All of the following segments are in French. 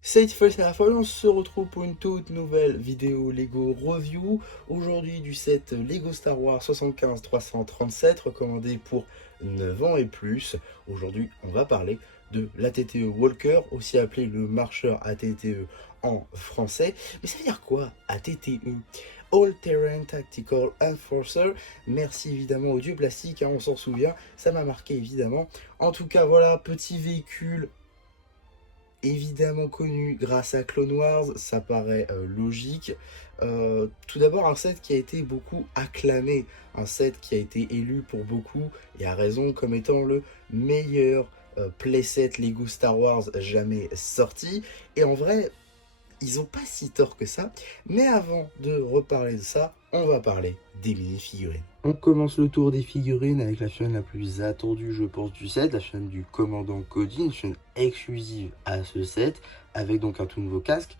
Cette fois, c'est la fois, on se retrouve pour une toute nouvelle vidéo Lego Review. Aujourd'hui du set Lego Star Wars 75-337, recommandé pour 9 ans et plus. Aujourd'hui, on va parler de l'ATTE Walker, aussi appelé le marcheur ATTE en français. Mais ça veut dire quoi, ATTE? All Terrain Tactical Enforcer. Merci évidemment au dieu plastique, hein, on s'en souvient, ça m'a marqué évidemment. En tout cas, voilà, petit véhicule évidemment connu grâce à Clone Wars, ça paraît logique. Tout d'abord, un set qui a été beaucoup acclamé, un set qui a été élu pour beaucoup, et à raison, comme étant le meilleur playset Lego Star Wars jamais sorti. Et en vrai, ils ont pas si tort que ça. Mais avant de reparler de ça, on va parler des mini-figurines. On commence le tour des figurines avec la chaîne la plus attendue, je pense, du set, la chaîne du commandant Cody, une chaîne exclusive à ce set, avec donc un tout nouveau casque,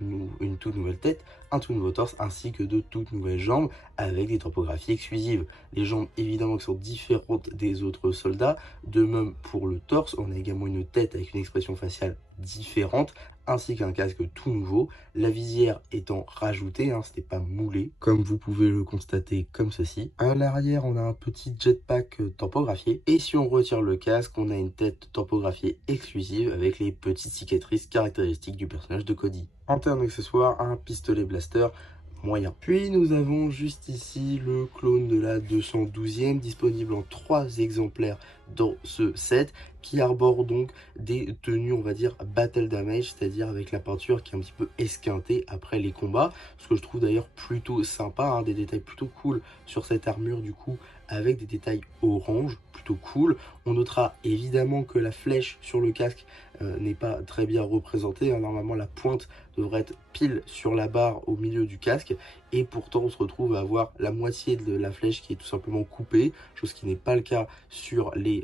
une toute nouvelle tête, un tout nouveau torse, ainsi que de toutes nouvelles jambes, avec des topographies exclusives. Les jambes, évidemment, qui sont différentes des autres soldats. De même pour le torse, on a également une tête avec une expression faciale différente, ainsi qu'un casque tout nouveau, la visière étant rajoutée, hein, c'était pas moulé, comme vous pouvez le constater comme ceci. À l'arrière, on a un petit jetpack tampographié, et si on retire le casque, on a une tête tampographiée exclusive avec les petites cicatrices caractéristiques du personnage de Cody. En termes d'accessoires, un pistolet blaster moyen. Puis nous avons juste ici le clone de la 212e, disponible en 3 exemplaires dans ce set, qui arbore donc des tenues, on va dire, battle damage, c'est-à-dire avec la peinture qui est un petit peu esquintée après les combats, ce que je trouve d'ailleurs plutôt sympa, hein, des détails plutôt cool sur cette armure du coup, avec des détails orange, plutôt cool. On notera évidemment que la flèche sur le casque n'est pas très bien représentée, hein. Normalement la pointe devrait être pile sur la barre au milieu du casque, et pourtant on se retrouve à avoir la moitié de la flèche qui est tout simplement coupée, chose qui n'est pas le cas sur les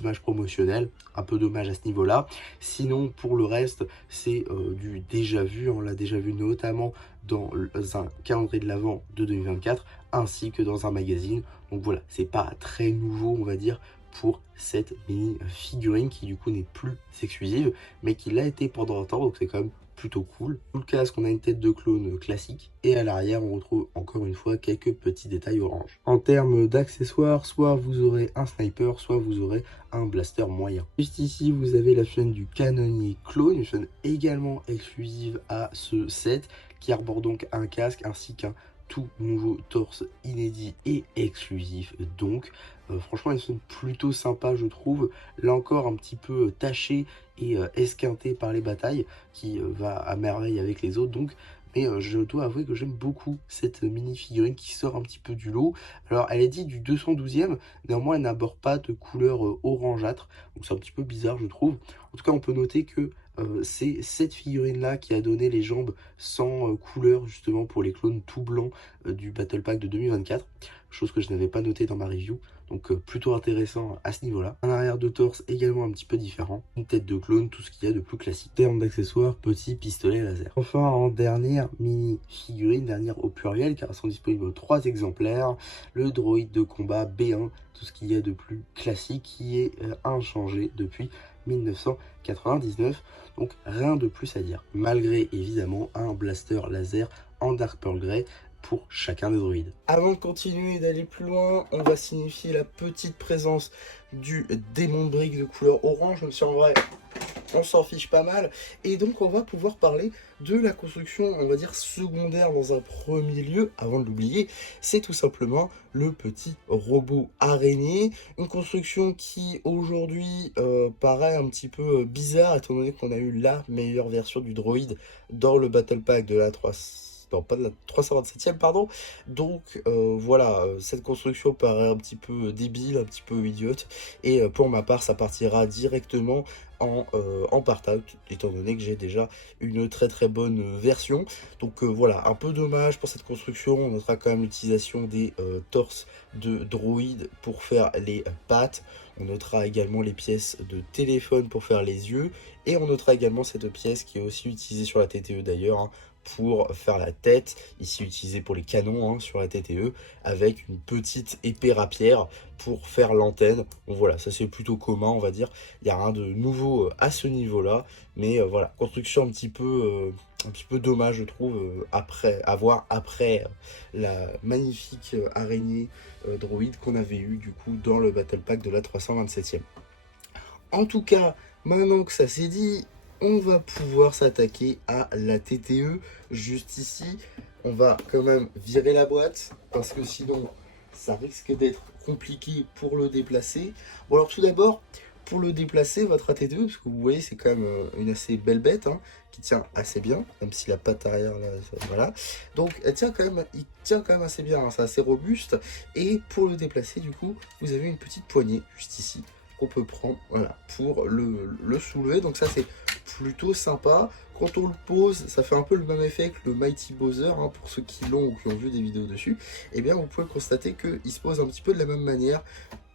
images promotionnelles. Un peu dommage à ce niveau là. Sinon pour le reste, c'est du déjà vu, on l'a déjà vu notamment dans un calendrier de l'Avent de 2024 ainsi que dans un magazine. Donc voilà, c'est pas très nouveau, on va dire, pour cette mini figurine qui du coup n'est plus exclusive, mais qui l'a été pendant un temps, donc c'est quand même plutôt cool. Sous le casque, on a une tête de clone classique, et à l'arrière, on retrouve encore une fois quelques petits détails orange. En termes d'accessoires, soit vous aurez un sniper, soit vous aurez un blaster moyen. Juste ici, vous avez la chaîne du canonnier clone, une chaîne également exclusive à ce set, qui arbore donc un casque ainsi qu'un tout nouveau torse inédit et exclusif. Donc franchement, ils sont plutôt sympas, je trouve. Là encore, un petit peu taché et esquinté par les batailles, qui va à merveille avec les autres. Donc, mais je dois avouer que j'aime beaucoup cette mini figurine qui sort un petit peu du lot. Alors, elle est dite du 212e, néanmoins, elle n'aborde pas de couleur orangeâtre. Donc, c'est un petit peu bizarre, je trouve. En tout cas, on peut noter que c'est cette figurine-là qui a donné les jambes sans couleur, justement, pour les clones tout blancs du Battle Pack de 2024. Chose que je n'avais pas noté dans ma review. Donc plutôt intéressant à ce niveau-là. Un arrière de torse également un petit peu différent. Une tête de clone, tout ce qu'il y a de plus classique. En termes d'accessoires, petit pistolet laser. Enfin, en dernière mini figurine, dernière au pluriel, car elles sont disponibles 3 exemplaires. Le droïde de combat B1, tout ce qu'il y a de plus classique, qui est inchangé depuis 1999. Donc rien de plus à dire. Malgré évidemment un blaster laser en Dark Pearl Grey pour chacun des droïdes. Avant de continuer et d'aller plus loin, on va signifier la petite présence du démon de brique de couleur orange, même si en vrai on s'en fiche pas mal. Et donc on va pouvoir parler de la construction, on va dire secondaire dans un premier lieu, avant de l'oublier. C'est tout simplement le petit robot araignée, une construction qui aujourd'hui paraît un petit peu bizarre, étant donné qu'on a eu la meilleure version du droïde dans le Battle Pack de la 3... Non, pas de la 327e, pardon. Donc voilà, cette construction paraît un petit peu débile, un petit peu idiote. Et pour ma part, ça partira directement en partage, étant donné que j'ai déjà une très bonne version. Donc voilà, un peu dommage pour cette construction. On notera quand même l'utilisation des torses de droïdes pour faire les pattes. On notera également les pièces de téléphone pour faire les yeux. Et on notera également cette pièce qui est aussi utilisée sur la TTE d'ailleurs, hein, pour faire la tête, ici utilisé pour les canons hein, sur la TTE, avec une petite épée rapière pour faire l'antenne. Bon voilà, ça c'est plutôt commun on va dire, il n'y a rien de nouveau à ce niveau-là, mais voilà, construction un petit peu dommage je trouve, après la magnifique araignée droïde qu'on avait eu du coup dans le Battle Pack de la 327e. En tout cas, maintenant que ça c'est dit, on va pouvoir s'attaquer à la TTE juste ici. On va quand même virer la boîte parce que sinon ça risque d'être compliqué pour le déplacer. Bon alors tout d'abord, pour le déplacer, votre AT2, parce que vous voyez c'est quand même une assez belle bête hein, qui tient assez bien, même si la patte arrière là, voilà. Donc il tient quand même assez bien, hein, c'est assez robuste. Et pour le déplacer du coup, vous avez une petite poignée juste ici qu'on peut prendre voilà, pour le soulever. Donc ça c'est plutôt sympa. Quand on le pose, ça fait un peu le même effet que le Mighty Bowser, hein, pour ceux qui l'ont ou qui ont vu des vidéos dessus. Et eh bien vous pouvez constater qu'il se pose un petit peu de la même manière.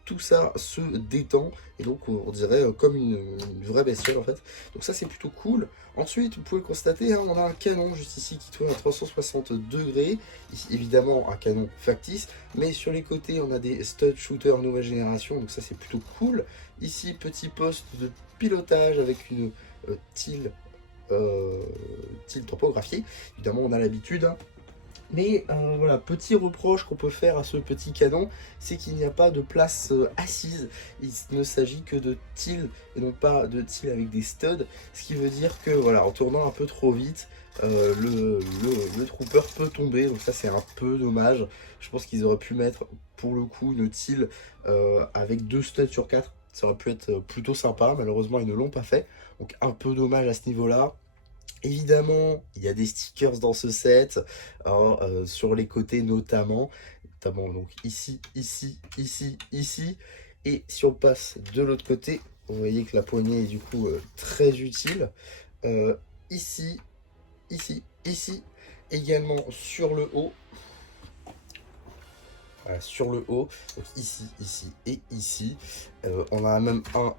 Tout ça se détend et donc on dirait comme une vraie bestiole en fait. Donc ça c'est plutôt cool. Ensuite vous pouvez constater, hein, on a un canon juste ici qui tourne à 360 degrés. Ici, évidemment un canon factice, mais sur les côtés on a des stud shooters nouvelle génération, donc ça c'est plutôt cool. Ici petit poste de pilotage avec une tile topographiée. Évidemment on a l'habitude. Hein. Mais voilà, petit reproche qu'on peut faire à ce petit canon, c'est qu'il n'y a pas de place assise. Il ne s'agit que de tiles et non pas de tiles avec des studs. Ce qui veut dire que voilà, en tournant un peu trop vite, le trooper peut tomber. Donc ça c'est un peu dommage. Je pense qu'ils auraient pu mettre pour le coup une tile avec 2 studs sur 4. Ça aurait pu être plutôt sympa. Malheureusement ils ne l'ont pas fait. Donc un peu dommage à ce niveau-là. Évidemment, il y a des stickers dans ce set, hein, sur les côtés notamment donc ici, ici, ici, ici. Et si on passe de l'autre côté, vous voyez que la poignée est du coup très utile. Ici, ici, ici, également sur le haut. Voilà, sur le haut, donc ici, ici et ici. On a même un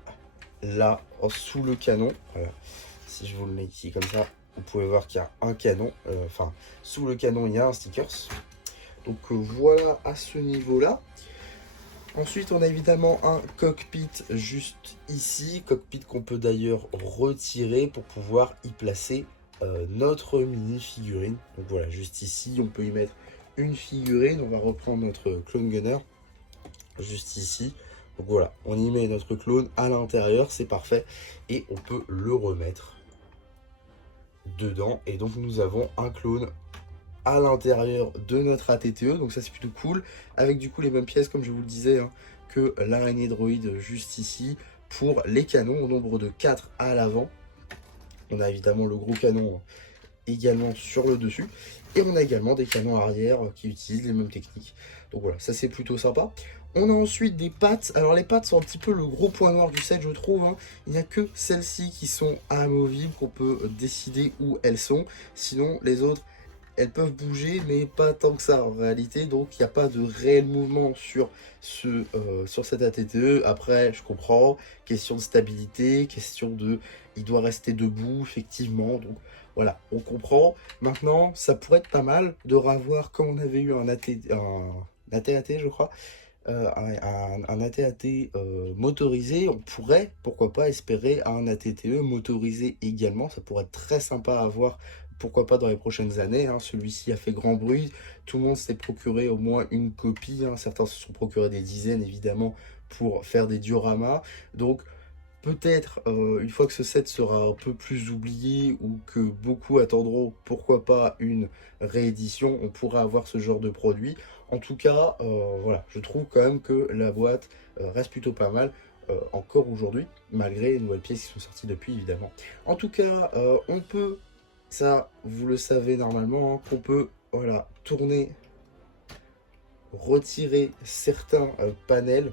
là, sous le canon. Voilà. Si je vous le mets ici comme ça, vous pouvez voir qu'il y a un canon. Enfin, sous le canon, il y a un stickers. Donc voilà à ce niveau-là. Ensuite, on a évidemment un cockpit juste ici. Cockpit qu'on peut d'ailleurs retirer pour pouvoir y placer notre mini figurine. Donc voilà, juste ici, on peut y mettre une figurine. On va reprendre notre clone gunner juste ici. Donc voilà, on y met notre clone à l'intérieur, c'est parfait. Et on peut le remettre dedans. Et donc nous avons un clone à l'intérieur de notre ATTE. Donc ça c'est plutôt cool. Avec du coup les mêmes pièces comme je vous le disais hein, que l'araignée droïde juste ici. Pour les canons au nombre de 4 à l'avant. On a évidemment le gros canon également sur le dessus. Et on a également des canons arrière qui utilisent les mêmes techniques. Donc voilà, ça c'est plutôt sympa. On a ensuite des pattes. Alors les pattes sont un petit peu le gros point noir du set je trouve. Hein. Il n'y a que celles-ci qui sont amovibles, qu'on peut décider où elles sont. Sinon les autres, elles peuvent bouger mais pas tant que ça en réalité. Donc il n'y a pas de réel mouvement sur, sur cette ATTE. Après je comprends, question de stabilité, question de... Il doit rester debout effectivement. Donc voilà, on comprend. Maintenant, ça pourrait être pas mal de revoir comme on avait eu un AT-AT, je crois, un AT-AT motorisé. On pourrait, pourquoi pas, espérer un ATTE motorisé également. Ça pourrait être très sympa à voir, pourquoi pas dans les prochaines années. Hein. Celui-ci a fait grand bruit. Tout le monde s'est procuré au moins une copie. Hein. Certains se sont procurés des dizaines, évidemment, pour faire des dioramas. Donc, peut-être, une fois que ce set sera un peu plus oublié ou que beaucoup attendront, pourquoi pas, une réédition, on pourra avoir ce genre de produit. En tout cas, voilà, je trouve quand même que la boîte reste plutôt pas mal, encore aujourd'hui, malgré les nouvelles pièces qui sont sorties depuis, évidemment. En tout cas, on peut, ça, vous le savez normalement, hein, qu'on peut, voilà, tourner, retirer certains panels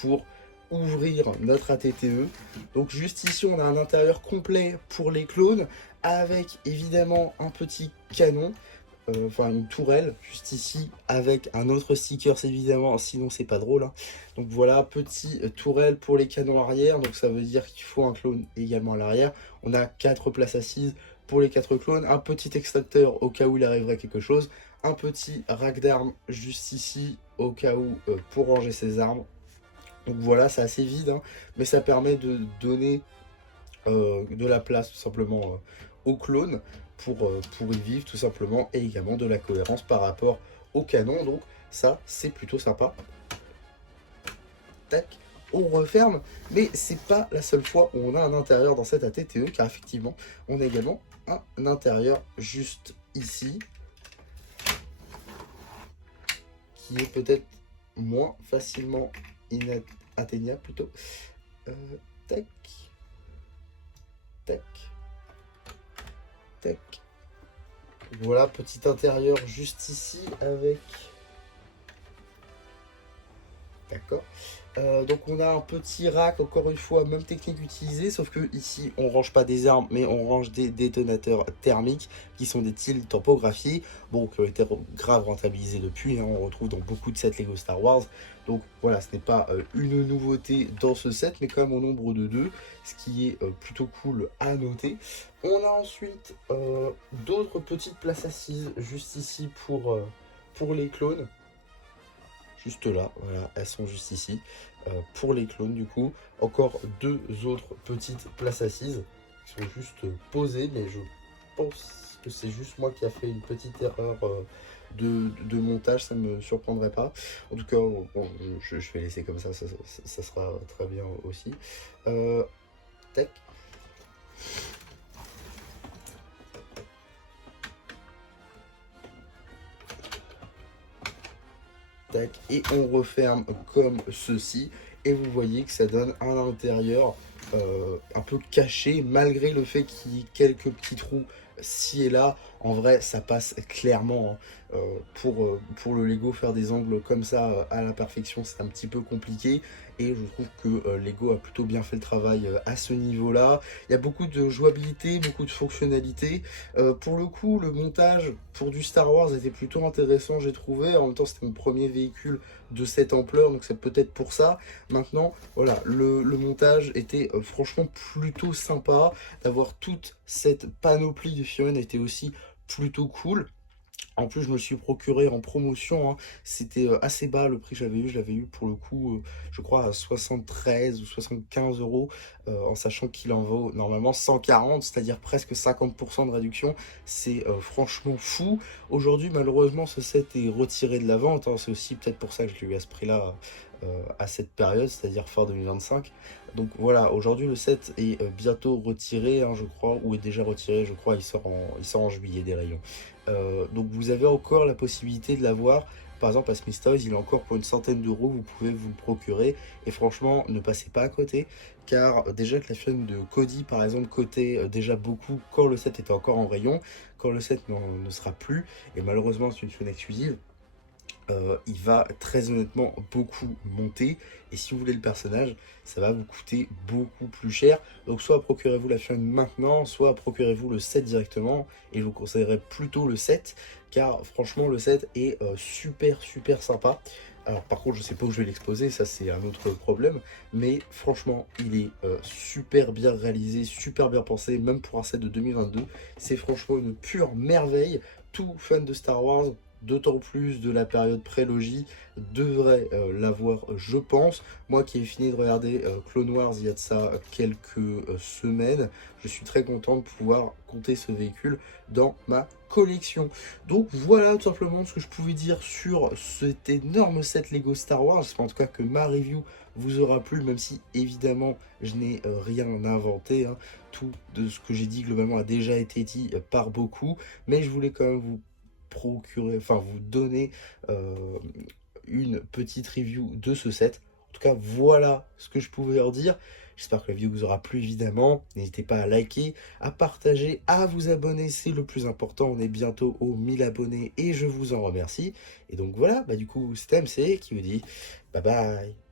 pour ouvrir notre ATTE. Donc juste ici on a un intérieur complet pour les clones avec évidemment un petit canon, enfin une tourelle juste ici avec un autre sticker évidemment, sinon c'est pas drôle. Hein. Donc voilà, petit tourelle pour les canons arrière, donc ça veut dire qu'il faut un clone également à l'arrière. On a 4 places assises pour les 4 clones, un petit extracteur au cas où il arriverait quelque chose, un petit rack d'armes juste ici au cas où pour ranger ses armes. Donc voilà, c'est assez vide, hein, mais ça permet de donner de la place tout simplement aux clones pour y vivre tout simplement, et également de la cohérence par rapport au canon. Donc ça, c'est plutôt sympa. Tac, on referme, mais c'est pas la seule fois où on a un intérieur dans cette ATTE, car effectivement, on a également un intérieur juste ici, qui est peut-être moins facilement atteignable plutôt. Tac, tac, tac. Voilà, petit intérieur juste ici avec... D'accord. Donc on a un petit rack, encore une fois, même technique utilisée, sauf que ici on range pas des armes, mais on range des détonateurs thermiques, qui sont des tiles tampographiés, bon, qui ont été grave rentabilisés depuis, hein, on retrouve dans beaucoup de sets Lego Star Wars. Donc voilà, ce n'est pas une nouveauté dans ce set, mais quand même au nombre de 2, ce qui est plutôt cool à noter. On a ensuite d'autres petites places assises, juste ici pour les clones. Juste là, voilà, elles sont juste ici, pour les clones du coup. Encore 2 autres petites places assises, qui sont juste posées, mais je pense que c'est juste moi qui a fait une petite erreur de montage, ça ne me surprendrait pas. En tout cas, bon, je vais laisser comme ça, ça sera très bien aussi. Tac. Tac, et on referme comme ceci, et vous voyez que ça donne un intérieur un peu caché, malgré le fait qu'il y ait quelques petits trous ci et là. En vrai, ça passe clairement, hein. Pour le Lego, faire des angles comme ça à la perfection, c'est un petit peu compliqué, et je trouve que Lego a plutôt bien fait le travail à ce niveau là. Il y a beaucoup de jouabilité, beaucoup de fonctionnalités. Pour le coup, le montage pour du Star Wars était plutôt intéressant, j'ai trouvé. En même temps, c'était mon premier véhicule de cette ampleur, donc c'est peut-être pour ça. Maintenant, voilà, le montage était franchement plutôt sympa. D'avoir toute cette panoplie de figurines était aussi plutôt cool. En plus, je me suis procuré en promotion, hein. C'était assez bas le prix que j'avais eu. Je l'avais eu pour le coup, je crois, à 73 ou 75 euros, en sachant qu'il en vaut normalement 140, c'est-à-dire presque 50% de réduction. C'est franchement fou. Aujourd'hui, malheureusement, ce set est retiré de la vente, hein. C'est aussi peut-être pour ça que je l'ai eu à ce prix-là à cette période, c'est-à-dire fin 2025. Donc voilà, aujourd'hui le set est bientôt retiré, hein, je crois, ou est déjà retiré, je crois, il sort en juillet des rayons. Donc vous avez encore la possibilité de l'avoir. Par exemple à Smith Toys, il est encore pour une centaine d'euros, vous pouvez vous le procurer. Et franchement, ne passez pas à côté, car déjà que la chaîne de Cody par exemple cotait déjà beaucoup quand le set était encore en rayon. Quand le set ne sera plus, et malheureusement c'est une chaîne exclusive, il va très honnêtement beaucoup monter, et si vous voulez le personnage, ça va vous coûter beaucoup plus cher. Donc soit procurez-vous la chaîne maintenant, soit procurez-vous le set directement, et je vous conseillerais plutôt le set, car franchement le set est super sympa. Alors par contre, je sais pas où je vais l'exposer, ça c'est un autre problème, mais franchement il est super bien réalisé, super bien pensé, même pour un set de 2022, c'est franchement une pure merveille. Tout fan de Star Wars, d'autant plus de la période prélogie, devrait l'avoir, je pense. Moi qui ai fini de regarder Clone Wars il y a de ça quelques semaines, je suis très content de pouvoir compter ce véhicule dans ma collection. Donc voilà tout simplement ce que je pouvais dire sur cet énorme set Lego Star Wars. J'espère en tout cas que ma review vous aura plu, même si évidemment je n'ai rien inventé, hein. Tout de ce que j'ai dit globalement a déjà été dit par beaucoup, mais je voulais quand même vous vous donner une petite review de ce set. En tout cas, voilà ce que je pouvais leur dire. J'espère que la vidéo vous aura plu, évidemment. N'hésitez pas à liker, à partager, à vous abonner, c'est le plus important. On est bientôt aux 1000 abonnés et je vous en remercie. Et donc voilà, du coup, c'était MC qui vous dit bye bye.